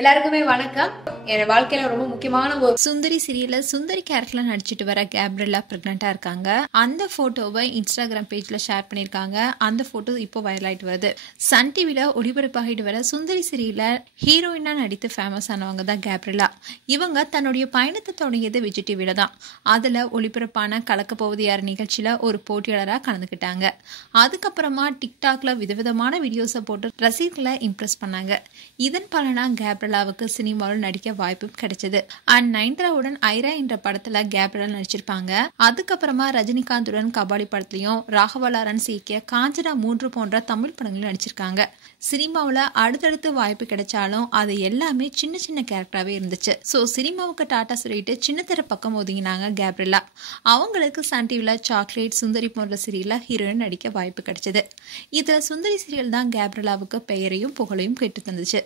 எல்லாருக்குமே வணக்கம். என் வாழ்க்கையில ரொம்ப முக்கியமான ஒரு சுந்தரி சீரியல்ல சுந்தரி கேரக்டர்ல நடிச்சிட்டு வர கேப்ரியலா பிரெக்னெண்டா இருக்காங்க. அந்த போட்டோவை இன்ஸ்டாகிராம் பேஜ்ல ஷேர் பண்ணிருக்காங்க. அந்த போட்டோ இப்போ வைரல் ஆயிட்டு வருது. சன் டிவில ஒளிபரப்பாகிட்டு வர சுந்தரி சீரியல்ல ஹீரோயினா நடித்து ஃபேமஸ் ஆனவங்க தான் கேப்ரியலா. இவங்க தன்னுடைய பயணத்தை தொடங்கியது விஜய் டிவில தான். அதுல ஒளிபரப்பான கலக்க போவது யார் நிகழ்ச்சியில ஒரு போட்டியாளராக கலந்துக்கிட்டாங்க. அதுக்கப்புறமா டிக்டாக்ல விதவிதமான வீடியோஸை போட்டு ரசிகர்களை இம்ப்ரெஸ் பண்ணாங்க. இதன் பலனா கேப்ரியலாவுக்கு சினிமாவில் நடிக்க வாய்ப்பு கிடைச்சது. அண்ட் நயன்தாராவுடன் ஐரா என்ற படத்துல கேப்ரியலா நடிச்சிருப்பாங்க. அதுக்கப்புறமா ரஜினிகாந்துடன் கபாலி படத்திலையும் ராகவா லாரன்ஸ் இயக்கிய காஞ்சனா 3 போன்ற தமிழ் படங்களும் நடிச்சிருக்காங்க. சினிமாவில் அடுத்தடுத்து வாய்ப்பு கிடைச்சாலும் அது எல்லாமே சின்ன சின்ன கேரக்டராகவே இருந்துச்சு. ஸோ சினிமாவுக்கு டாட்டா சொல்லிட்டு சின்னத்திர பக்கம் ஒதுங்கினாங்க கேப்ரியலா. அவங்களுக்கு சன் டிவியில் சாக்லேட், சுந்தரி போன்ற சீரியல்ல ஹீரோயின் நடிக்க வாய்ப்பு கிடைச்சது. இதுல சுந்தரி சீரியல் தான் கேப்ரியலாவுக்கு பெயரையும் புகழையும் கேட்டு தந்துச்சு.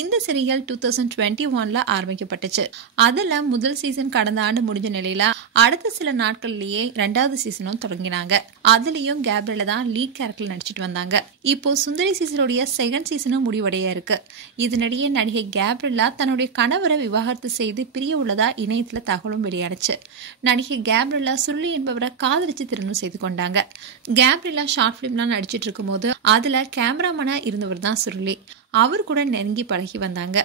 இந்த சீரியல் 2021 ஆரம்பிக்கப்பட்டுச்சு. அதுல முதல் சீசன் கடந்த ஆண்டு முடிஞ்ச நிலையில அடுத்த சில நாட்கள்லயே 2வது சீசனும் தொடங்கினாங்க. அதுலயும் கேப்ரியலா தான் லீட் கேரக்டர்ல நடிச்சிட்டு வந்தாங்க. இப்போ சுந்தரி சீசனுடைய செகண்ட் சீசனும் முடிவடைய இருக்கு. இதனிடையே நடிகை கேப்ரியலா தன்னுடைய கணவரை விவாகரத்து செய்து பிரிய உள்ளதா இணையத்துல தகவலும் வெளியானுச்சு. நடிகை கேப்ரியலா சுருளி என்பவரை காதலிச்சு திருமணம் செய்து கொண்டாங்க. கேப்ரியலா ஷார்ட் பிலிம்லாம் நடிச்சிட்டு இருக்கும் போது அதுல கேமராமேனா இருந்தவர் தான் சுருளி. அவர் கூட நெருங்கி பழகி வந்தாங்க.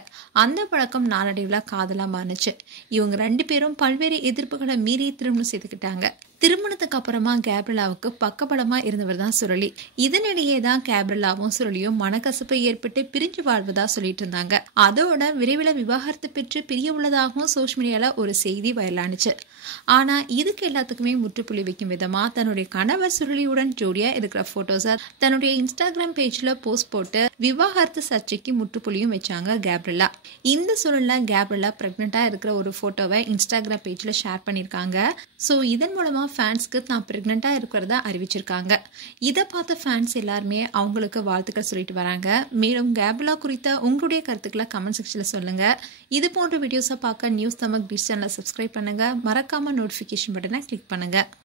அந்த பழக்கம் நாளடைவில் காதலா மாறுச்சு. இவங்க 2 பேரும் பல்வேறு எதிர்ப்புகளை மீறி திருமணம் செய்துக்கிட்டாங்க. திருமணத்துக்கு அப்புறமா கேப்ரியலாவுக்கு பக்கபலமா இருந்தவர் தான் சுருளி. இதனிடையே தான் கேப்ரியலாவும் சுருளியும் மனக்கசப்பு ஏற்பட்டு பிரிஞ்சு வாழ்வதா சொல்லிட்டு இருந்தாங்க. அதோட விரைவில் விவாகரத்து பெற்று பிரிய உள்ளதாகவும் சோஷியல் மீடியால ஒரு செய்தி வைரலானுச்சு. ஆனா இதுக்கு எல்லாத்துக்குமே முற்றுப்புள்ளி வைக்கும் விதமா தன்னுடைய கணவர் சுருளியுடன் ஜோடியா இருக்கிற போட்டோஸை தன்னுடைய இன்ஸ்டாகிராம் பேஜ்ல போஸ்ட் போட்டு விவாகரத்து சர்ச்சைக்கு முற்றுப்புள்ளியும் வச்சாங்க கேப்ரியலா. இந்த சூழல்ல கேப்ரியலா பிரெக்னெண்டா இருக்கிற ஒரு போட்டோவை இன்ஸ்டாகிராம் பேஜ்ல ஷேர் பண்ணிருக்காங்க. ஸோ இதன் மூலமா ஃபேன்ஸ்க்கு தான் பிரெக்னெண்டா இருக்கிறதா அறிவிச்சிருக்காங்க. இதை பார்த்த ஃபேன்ஸ் எல்லாருமே அவங்களுக்கு வாழ்த்துக்கள் சொல்லிட்டு வராங்க. மேலும் கேப்ரியலா குறித்த உங்களுடைய கருத்துக்களை கமெண்ட் செக்ஷன்ல சொல்லுங்க. இது போன்ற வீடியோஸை பார்க்க நியூஸ் தமிழ் பீச் சேனலை சப்ஸ்கிரைப் பண்ணுங்க. மறக்காம நோட்டிஃபிகேஷன் பட்டனை கிளிக் பண்ணுங்க.